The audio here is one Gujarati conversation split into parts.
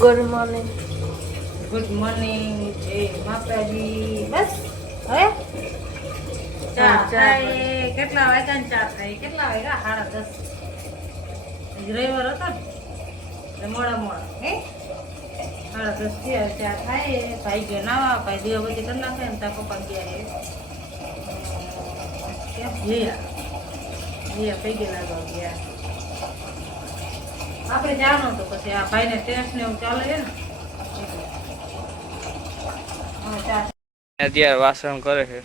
Good morning. Good morning. જય માતાજી. બસ હવે ચા થાય. કેટલા વાગ્યા ને ચા થાય? કેટલા વાગ્યા? 10:30. રવિવાર હતો ને મોડા હે 10:30 થયા. ચા થાય. ભાઈ ગયો નાવા, ભાઈ દીવાબત્તી કરી નાખે ને તાર પપ્પા ગયા ક્યાં જીયા પૈ ગયેલા ગયા. આપણે જવાનું તો પછી આ ભાઈને ટેસ્ટ ને એવું ચાલે છે ને અત્યારે વાસણ કરે છે.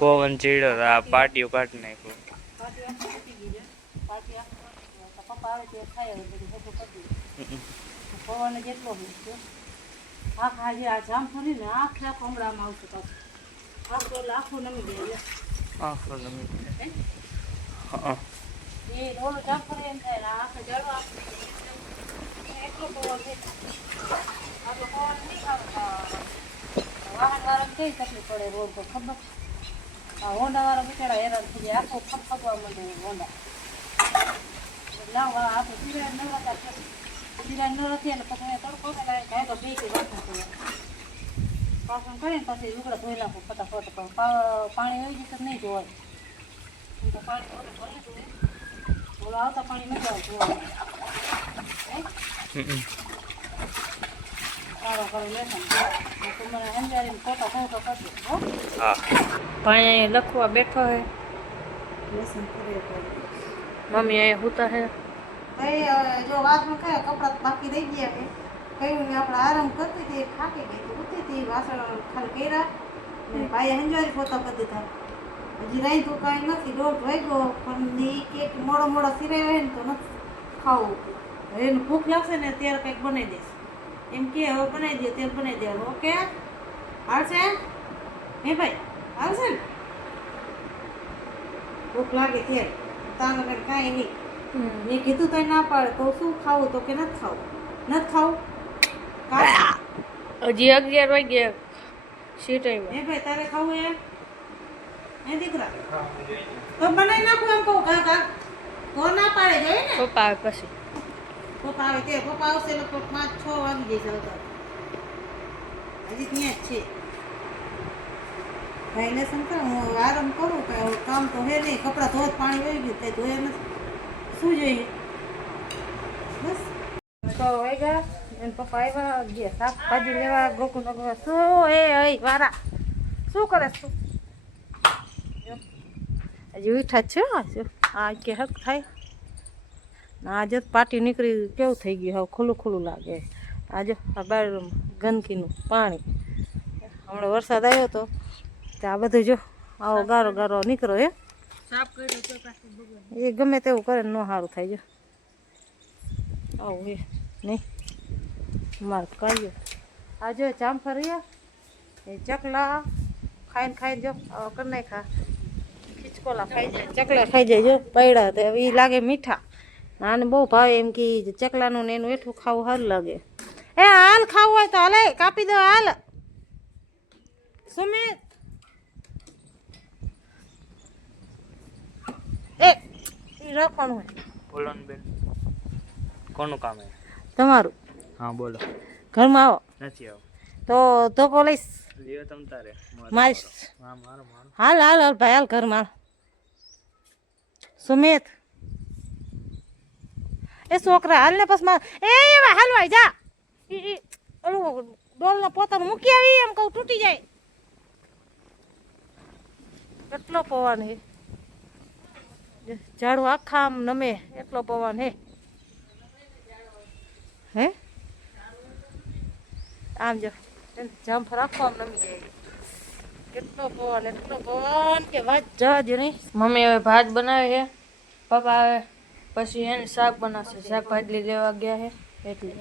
પવન ચીડો આ પાટીઓ કાઢી નાખ્યું. પવન જેટલો આખા જે આ જામફળી ને આખા કમળામાં આવશે પાછું. આખો એટલે આખું નમી જાય. આખો નમી જાય. એ રોડ જામફળી એમ થાય ને આખા જળવા એટલો પવન છે. આપણો પવન નહીં આવતા વાહન વાળા કઈ તકલીફ પડે રોડ પર ખબર. આ હોન્ડા વાળા બિચારા હેરાન થઈ જાય. આખો ફગવા માંડે હોન્ડા. લાવ આપણે સિરાય નવરાતા સિરાય નવરાતી એટલે પછી તડકો કાંઈ તો બે કે વાસણ કરે વાસણ કરીને પછી લુગડા ધોઈ નાખો ફટાફટ. પાણી આવી જશે નહીં ધોવાય. તો પાણી ભરી ધોવે. બોલો આવતા પાણી મજા આવે ધોવાનું. સારો કરો લેસન મને સમજાવીને ફોટો ફોટો કરજો. પાણી લખવા બેઠો હે. લેસન કરે મમ્મી અહીંયા હુતા હે. જો વાસણ ખાય કપડા બાકી રહી ગયા કે કયું આપણે આરામ કરતી હતી થાકી ગઈ તો ઉઠી હતી વાસણ ખાલી કર્યા ને ભાઈએ હંજવારી પોતા કરી દીધા. હજી રહી તો કાંઈ નથી. 1:30 વાગ્યો પણ એ કેક મોડો સિરાય હોય ને તો નથી ખાવું. એને ભૂખ લાગશે ને ત્યારે કંઈક બનાવી દઈશ એમ કે હવે બનાવી દે તેલ બનાવી દેવાનું. ઓકે હાલશે હે ભાઈ? હાલશે ને? ભૂખ લાગે ત્યારે તાનો કંઈ કાંઈ નહીં. મેં કીધું તો ના પાડે તો શું ખાવું? તો કે નથી ખાવું. હજી 11 વાગ્યા સી ટાઈમ. હે ભાઈ તારે ખાવું એમ? હે દીકરા તો બનાવી નાખું એમ કહું. કાકા તો ના પાડે જોઈએ ને. પપ્પા આવે પછી. પપ્પા આવે તે પપ્પા આવશે એટલે 5-6 વાગી જશે. હજી ત્યાં જ છે ભાઈ. લેસન કર હું આરામ કરું. કાંઈ કામ તો હે નહીં. કપડાં ધોત પાણી વહી ગયું તે ધોયા નથી. શું જોઈએ? બસ તો વાગ્યા એને પપ્પા આવ્યા ગયા શાકભાજી લેવા. ગોકુ નગર શું એ વારા શું કરે તું? હજી ઉઠા જ છે. આ કે હક થાય ના. આજે પાટી નીકળી કેવું થઈ ગયું. હવે ખુલ્લું લાગે. આજે આ બાર ગંદકીનું પાણી. હમણાં વરસાદ આવ્યો હતો તો આ બધું જો આવો ગારો નીકળો હે. એ ગમે તેવું કરે ને ન સારું થાય. જો આવું એ નહીં મારે કર્યો. આ જો જામફળિયા એ ચકલા ખાઈને જો કરી નાખા. ખીચકોલા ખાઈ જાય, ચકલા ખાઈ જાય. જો પૈડા તો એ લાગે મીઠા. આને બહુ ભાવે એમ કે ચકલાનું ને એનું એઠું ખાવું સારું લાગે. એ હાલ ખાવું હોય તો હાલે કાપી દો. હાલ સુમિત એ રાખવાનું હોય. બોલો ને બેન, કોનું કામ હે? તમારું. હા બોલો. ઘરમાં આવો. નથી આવો તો ધોકો લઈશ. લ્યો તમ તારે મારીશ. હા મારો હાલ ભાઈ હાલ ઘરમાં. સુમિત એ છોકરા હાલ ને પછી એ એવા હાલવાય જા. ઓલું ડોલનો પોતાનું મૂકી આવી એમ કહું તૂટી જાય. કેટલો પવન હે. ઝાડુ આખા આમ નમે એટલો પવન હે આમ જો જામફળ આખો આમ નમી જાય. એટલો પવન કે વાત જવા નહીં. મમ્મી હવે ભાત બનાવે છે. પપ્પા આવે પછી એને શાક બનાવશે. શાકભાજી લેવા ગયા છે એટલે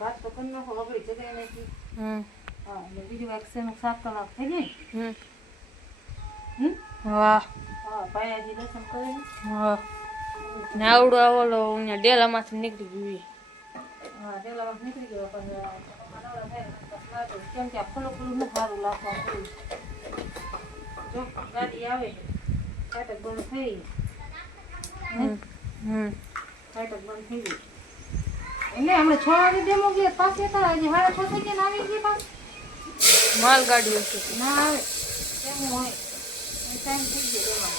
ભાત તો કરી નાખો. બગડી જગ્યાએ નાખી. હા બીજું વાગશેનું શાક કલાક થઈ જાય. વાહ. હા ભાઈ હજી લસણ કરે. હા ને આવડું આવલો અહીંયા ડેલામાંથી નીકળી ગયું. હા ડેલામાંથી નીકળી ગયો પણ કેમ કે આ ખુલ્લું ન સારું લાગતું. જો ગાડી આવે ફાટક બંધ થઈ. ફાટક બંધ થઈ ગઈ. એને હમણાં 6 વાગે ડેમો ગયા પાસે હતા હજી 6:30 થઈ ગયા ને આવી ગયા પાછા માલગાડી હશે ના આવે કેમ હોય ટાઈમ થઈ ગયો ડેમો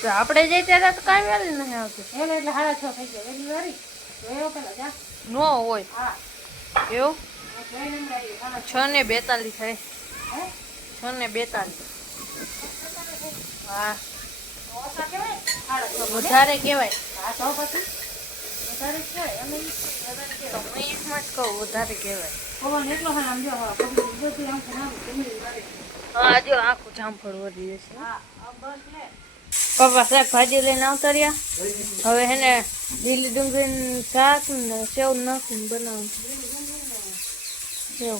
તો આપણે જઈ ત્યારે તો કાંઈ વેલી નહીં આવતું એટલે 6:30 થઈ ગયા વેલી વારી જોયો પેલા જા નો હોય હા એવું જોઈને એમ આવી 6:42 થાય હે 6:42 હા ઓછા કેવાય 6:30 વધારે કહેવાય હા તો પછી વધારે કહેવાય અમે વધારે કહેવાય હું એમ જ કહું વધારે કહેવાય પવન એટલો હા આમ જો હા બધું આમ નામ તમે વારે હા જો આખું જામફળ વધી જશે હા બસ લે પપ્પા શાકભાજી લઈને આવતા રહ્યા હવે હે ને લીલી ડુંગળીનું શાક ને સેવ નાખીને બનાવવાનું સેવ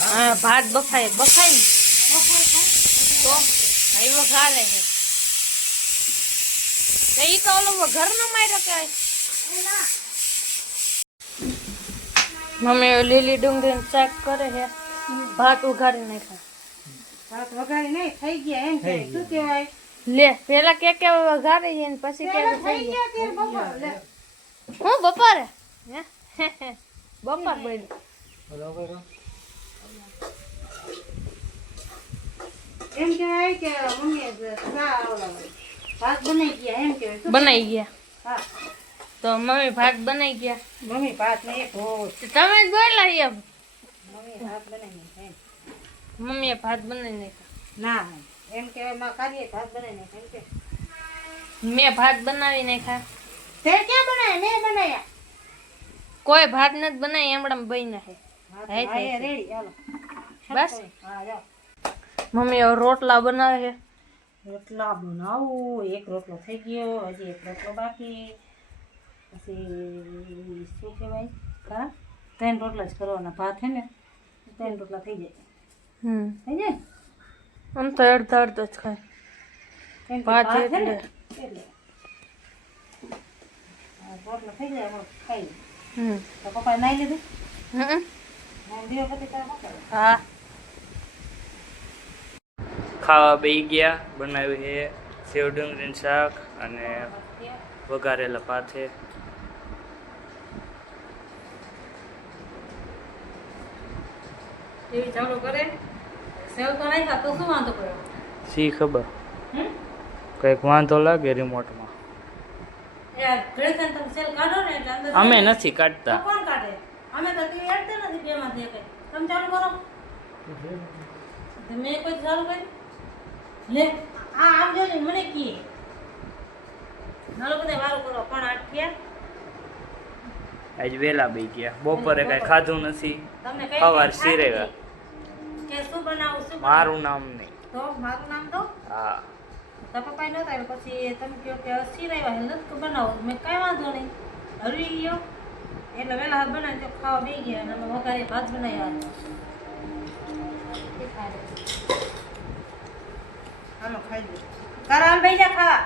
હા ભાત બફાય ને તો અહીં વઘારે છે તો ઈ તો ઓલો ઘરનો માર્યો કહેવાય મમ્મી લીલી ડુંગળીનું શાક કરે છે ભાત ઉઘાડી નાખ્યા ભાત વઘારી નહીં થઈ ગયા એમ કે શું કહેવાય લે પેલા કે વઘારે છે ને પછી કે પેલા થઈ ગયા ત્યારે બપોર લે હું બપોરે હે બપોર બની એમ કહેવાય કે મમ્મીએ ભાત બનાવી ગયા એમ કહેવાય શું? બનાવી ગયા હા તો મમ્મી ભાત બનાવી ગયા મમ્મી ભાત ને એક હોત તો તમે જ બોલા એમ મમ્મી ભાત બનાવી નાખ્યા એમ. મમ્મીએ ભાત બનાવી નાખ્યા ના એમ કહેવાય માં કાર્ય ભાત બનાવી નાખ્યા એમ કે મેં ભાત બનાવી નાખ્યા તે ક્યાં બનાવ્યા મેં બનાવ્યા કોઈ ભાત નથી બનાવી હમણાં બન્યા છે હા હે, હે, હે. રેડી ચાલો બસ હા જાઓ મમ્મી હવે રોટલા બનાવે છે રોટલા બનાવું એક રોટલો થઈ ગયો હજી એક રોટલો બાકી પછી શું કહેવાય હા 3 રોટલા જ કરવાના ભાત છે ને 3 રોટલા થઈ જાય થઈ જાય આમ તો અડધા અડધા જ ખાય કેમ કે ભાત ભાત છે ને એટલે એટલે આ રોટલો થઈ જાય હવે ખાઈ લઈએ. તો પપ્પાએ નાઈ લીધું નાઈ દીધો પછી તારે શું કરવું? હા ખાવા બેસી ગયા બનાવ્યું છે સેવ ડુંગળીનું શાક અને વઘારેલા ભાત છે ટીવી ચાલુ કરે સેવ તો નાખ્યા તો શું વાંધો પડ્યો શી ખબર કંઈક વાંધો લાગે રિમોટમાં યાર ઘરે તમે સેલ કાઢો ને એટલે અંદર અમે નથી કાઢતા તો કોણ કાઢે અમે તો ટીવી હેડતા નથી બેમાંથી એક તમે ચાલુ કરો તો મેં કોઈ ચાલુ કર્યું લે આ આમ જોજો મને કીએ નાલો બધા વારું કરો પણ 8 થયા આજ વહેલા બેસી ગયા બપોરે કાંઈ ખાધું નથી તમને કઈ સવાર સિરેગા કે શું બનાવું શું મારું નામ નહીં તો મારું નામ તો હા તો પપ્પાએ નહોતા એટલે પછી તમે કહો કે સિરાવ્યા એટલે નથી બનાવો મેં કાંઈ વાંધો નહીં હરવી ગયો એટલે વહેલા હાથ બનાવી તો ખાવા બેસી ગયા અને અમે વઘારે ભાત બનાવ્યા હાલો ખાઈ લો કરામ બેસી જા ખાવા